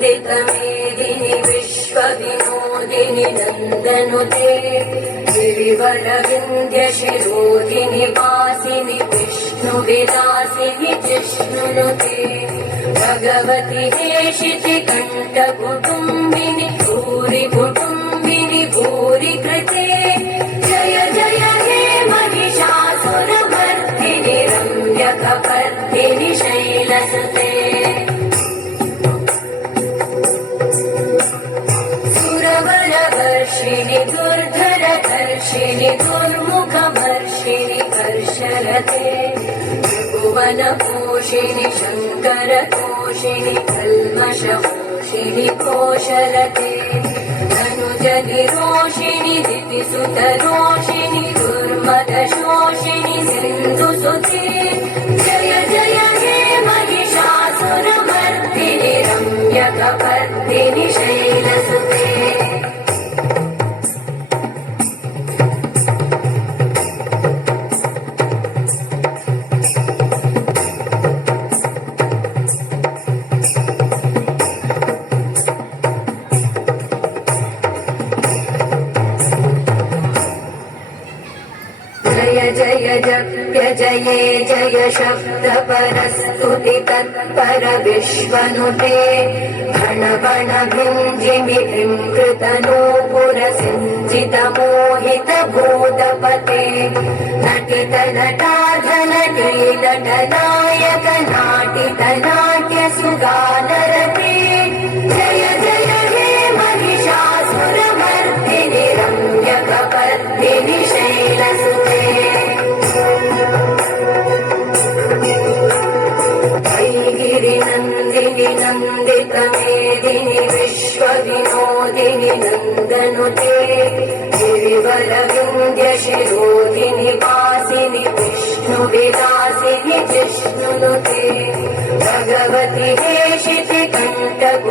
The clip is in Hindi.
नन्दितमेदिनि विश्वविनोदिनि नन्दनुते गिरिवरविन्द्यशिरोधिनि वासिनि विष्णुविलासिनि जिष्णुनुते भगवति हेशिति कण्ठकुटुम्बिनि भूरि कुटुम्बिनि भूरि कृते जय जय हे महिषासुरमर्दिनि रम्यकपर्दिनि शैलसुते सुरवरवर्षिणि दुर्धरधर्षिणि दुर्मुखमर्षिणि कर्षरते त्रिभुवनपोषिणि शङ्करतोषिणि कल्मषमोषिणि कोशरते धनुजनिरोषिणि दितिसुतरोषिणि दुर्मदशोषिणि सिन्धुसुते जय जय हे महिषासुरमर्दिनि रम्यकपर्दिनि शैलसुते जय जप्य जये जय शब्द परस्तुति तत्पर विश्वनुते घन गण भिञ्जिमि कृतनूपुर सिञ्चित मोहित भूतपते नटित नटाधनटे नटनायक नाटित नाट्य सुगानरते जय जय हे महिषासुरमर्दिनि रम्यकपर्दिनि शैलसुते गिरिनन्दिनि नन्दितमेदिनि विश्वविनोदिनि नन्दनुते गिरिवरविन्द्यशिरोधिनि वासिनि विष्णुविलासिनि जिष्णुनुते भगवति हेशिति कण्ठकुटुम्बिनि